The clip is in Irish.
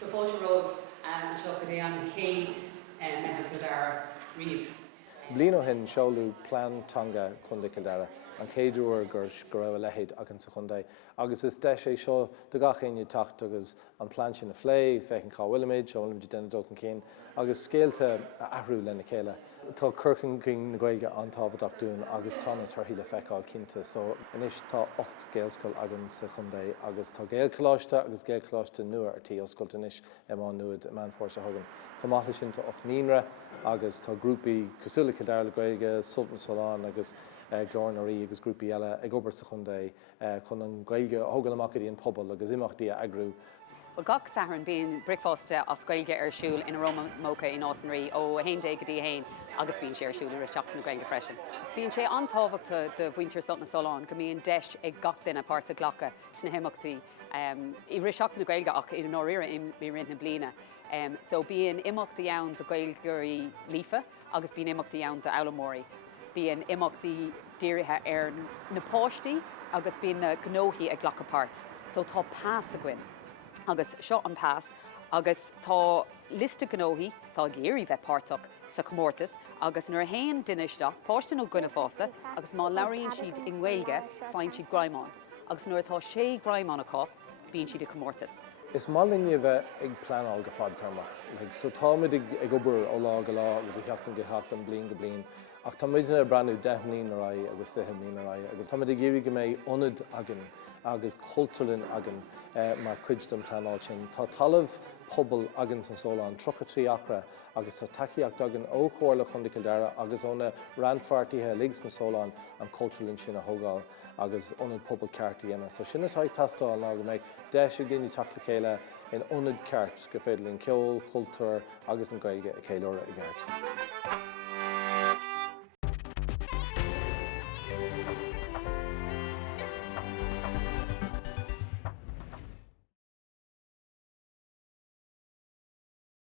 So fáilte roh an teachta é an céad method ar riamh. Blino hin seolú plantanga chunda Kildare an céadúir gur raibh lehéad agan sa chundé. Agus is de sé seo do gachéine tacht agus an plan sin na phlé, fecinn cá Willamid, seolm de denna dulcan cén, agus scéalte ahrú lena chéile. Tá curcan cin na Gaeilge an tábhaach dún agus tána tarthaí le feicáil cinnte, so inis tá 8 géalscoil agan sa chundé, agus tá géalcholáiste agus géalcholáiste nua artí oscailt inis amán nuad man fórsa thugan. Chomátha sin tá 8 níonra agus tá grúpaí cosúla Kildare le Gaeilge, Sultan Solán agus glónaí agus grúpaí eile ag obair sa chundé chun an Gaeilge thugan amach íon Pobail agus imeachtaí agrú. Well, gach saharan being breakfast as Gaeilge siúl in a Roma mocha in Ossenry ó hain dé go dtí hain agus bíonn sé ar siúl ar Seachtain na Gaeilge freisin. Bíonn sé antábhachta de bhaintear Sultan Solán go mbíonn deis ag gach duine páirte ghlacha sna himachtaí i ri Seachtain na Gaeilge ach in an áíre i rint na bliana. So bíonn imachtaí ann do Gaeilgeirí lífa agus bíonn imachtaí ann do Aulamóirí. Bíonn imachtaí dírithe ar na páistí agus bíonn na gnóthaí ag ghlacha páirt. So tá pás a gcuin. Agus seo an pás, agus tá lista gnóthaí tá géirí bheith páirteach sa chomórtas, agus nuair haon duine isteach, páistin ó gcuine fásta, agus má labhraíonn siad in Gaeilge fáinne siad graimán. Agus nuair atá sé graimán acu, bíonn siad i chomórtas. Is má linne bheith ag pleanáil go fad tarmach. So táid ag obair ó lá go lá agus cheachtain go heachtain blion go blion. Ach tá muidir breanú 10 mlíon ar aghaidh agus 20 mlíon ar aghaidh. Agus táid ag géirí go méid ionad agan agus cultúrlinn agan mar cuid don pleanáil sin. Tá talamh Pobail agan san Solán 33 achra agus tá takeíocht agan ó chóir le chunda Kildare agus óna ranfartaithe ligs na Solán an cultúrlinn sin a thugáil agus ionad Pobail ceartaí dhéanamh. So sinna tá tastáil ná go méid 10 daoine teach le chéile in ionad ceart go féidir linn ceol, cultúr agus an Gaeilge a chéileora i gceart.